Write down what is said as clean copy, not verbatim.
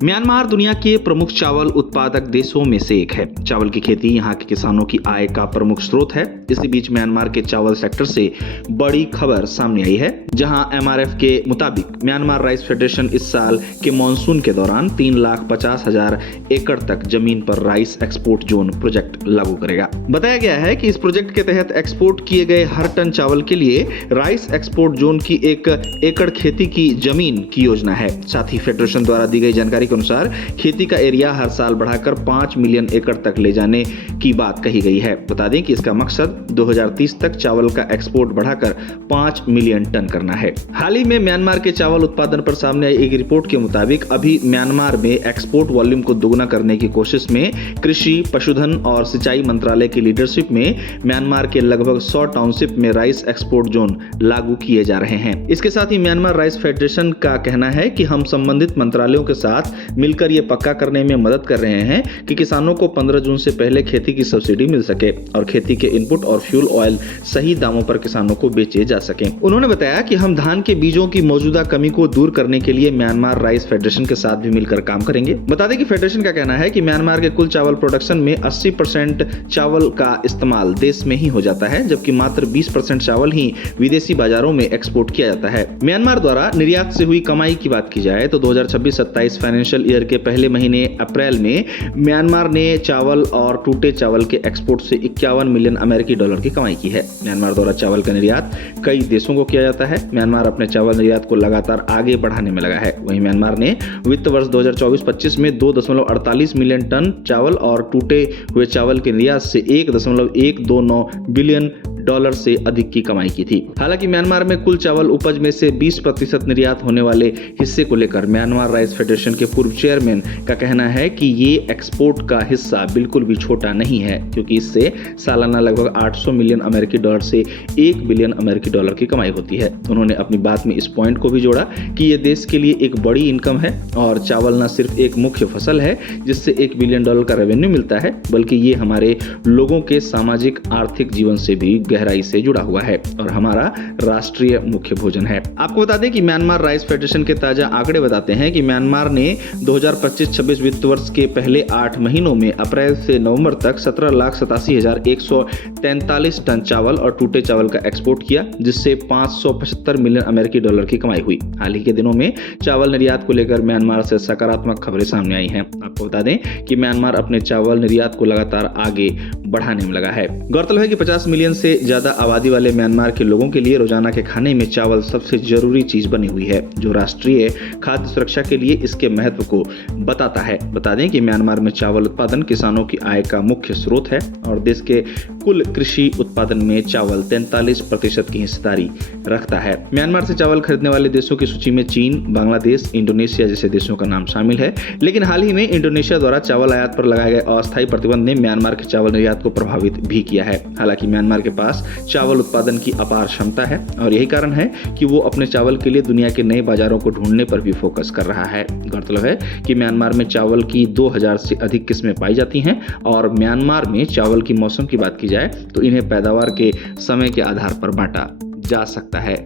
Myanmar दुनिया के प्रमुख चावल उत्पादक देशों में से एक है। चावल की खेती यहाँ के किसानों की आय का प्रमुख स्रोत है। इसी बीच म्यांमार के चावल सेक्टर से बड़ी खबर सामने आई है, जहां एमआरएफ के मुताबिक म्यांमार राइस फेडरेशन इस साल के मानसून के दौरान 3,50,000 एकड़ तक जमीन पर राइस एक्सपोर्ट जोन प्रोजेक्ट लागू करेगा। बताया गया है कि इस प्रोजेक्ट के तहत एक्सपोर्ट किए गए हर टन चावल के लिए राइस एक्सपोर्ट जोन की 1 एकड़ खेती की जमीन की योजना है। साथ ही फेडरेशन द्वारा दी गई जानकारी के अनुसार खेती का एरिया हर साल बढ़ाकर 5 मिलियन एकड़ तक ले जाने की बात कही गई है। बता दें कि इसका मकसद 2030 तक चावल का एक्सपोर्ट बढ़ाकर 5 मिलियन टन करना है। हाल ही में म्यांमार के चावल उत्पादन पर सामने आई एक रिपोर्ट के मुताबिक अभी म्यांमार में एक्सपोर्ट वॉल्यूम को दोगुना करने की कोशिश में कृषि, पशुधन और सिंचाई मंत्रालय की लीडरशिप में म्यांमार के लगभग 100 टाउनशिप में राइस एक्सपोर्ट जोन लागू किए जा रहे हैं। इसके साथ ही म्यांमार राइस फेडरेशन का कहना है कि हम संबंधित मंत्रालयों के साथ मिलकर ये पक्का करने में मदद कर रहे हैं कि किसानों को 15 जून से पहले खेती की सब्सिडी मिल सके और खेती के इनपुट और फ्यूल ऑयल सही दामों पर किसानों को बेचे जा सके। उन्होंने बताया कि हम धान के बीजों की मौजूदा कमी को दूर करने के लिए म्यांमार राइस फेडरेशन के साथ भी मिलकर काम करेंगे। बता दें कि फेडरेशन का कहना है कि म्यांमार के कुल चावल प्रोडक्शन में 80% चावल का इस्तेमाल देश में ही हो जाता है, जबकि मात्र 20% चावल ही विदेशी बाजारों में एक्सपोर्ट किया जाता है। म्यांमार द्वारा निर्यात से हुई कमाई की बात की जाए तो 2026-27 फाइनेंशियल ईयर के पहले महीने अप्रैल में म्यांमार ने चावल और टूटे चावल के एक्सपोर्ट से 51 मिलियन अमेरिकी डॉलर की कमाई की है। म्यांमार द्वारा चावल का निर्यात कई देशों को किया जाता है। म्यांमार अपने चावल निर्यात को लगातार आगे बढ़ाने में लगा है। वहीं म्यांमार ने वित्त वर्ष 2024-25 में 2.48 मिलियन टन चावल और टूटे हुए चावल के निर्यात से 1.129 बिलियन डॉलर से अधिक की कमाई की थी। हालांकि म्यांमार में कुल चावल उपज में से 20% निर्यात होने वाले हिस्से को लेकर म्यांमार राइस फेडरेशन के पूर्व चेयरमैन का कहना है कि ये एक्सपोर्ट का हिस्सा बिल्कुल भी छोटा नहीं है, क्योंकि इससे सालाना लगभग 800 मिलियन अमेरिकी डॉलर से 1 बिलियन अमेरिकी डॉलर की कमाई होती है। उन्होंने अपनी बात में इस पॉइंट को भी जोड़ा कि ये देश के लिए एक बड़ी इनकम है और चावल न सिर्फ एक मुख्य फसल है जिससे 1 बिलियन डॉलर का रेवेन्यू मिलता है, बल्कि ये हमारे लोगों के सामाजिक आर्थिक जीवन से भी गहराई से जुड़ा हुआ है और हमारा राष्ट्रीय मुख्य भोजन है। आपको बता दें कि म्यांमार राइस फेडरेशन के ताजा आंकड़े बताते हैं कि म्यांमार ने 2025-26 वित्त वर्ष के पहले 8 महीनों में अप्रैल से नवंबर तक 17,87,143 टन चावल और टूटे चावल का एक्सपोर्ट किया, जिससे 575 मिलियन अमेरिकी डॉलर की कमाई हुई। हाल ही के दिनों में चावल निर्यात को लेकर म्यांमार से सकारात्मक खबरें सामने आई हैं। आपको बता दें कि म्यांमार अपने चावल निर्यात को लगातार आगे बढ़ाने में लगा है। गौरतलब है कि 50 मिलियन से ज्यादा आबादी वाले म्यांमार के लोगों के लिए रोजाना के खाने में चावल सबसे जरूरी चीज बनी हुई है, जो राष्ट्रीय खाद्य सुरक्षा के लिए इसके महत्व को बताता है। बता दें कि म्यांमार में चावल उत्पादन किसानों की आय का मुख्य स्रोत है और देश के कुल कृषि उत्पादन में चावल 43% की हिस्सेदारी रखता है। म्यांमार से चावल खरीदने वाले देशों की सूची में चीन, बांग्लादेश, इंडोनेशिया जैसे देशों का नाम शामिल है, लेकिन हाल ही में इंडोनेशिया द्वारा चावल आयात पर लगाए गए अस्थायी प्रतिबंध ने म्यांमार के चावल निर्यात को प्रभावित भी किया है। हालांकि म्यांमार के पास चावल उत्पादन की अपार क्षमता है और यही कारण है कि वो अपने चावल के लिए दुनिया के नए बाजारों को ढूंढने पर भी फोकस कर रहा है। गौरतलब है कि म्यांमार में चावल की 2000 से अधिक किस्में पाई जाती हैं और म्यांमार में चावल की मौसम की बात की जाए तो इन्हें पैदावार के समय के आधार पर बांटा जा सकता है।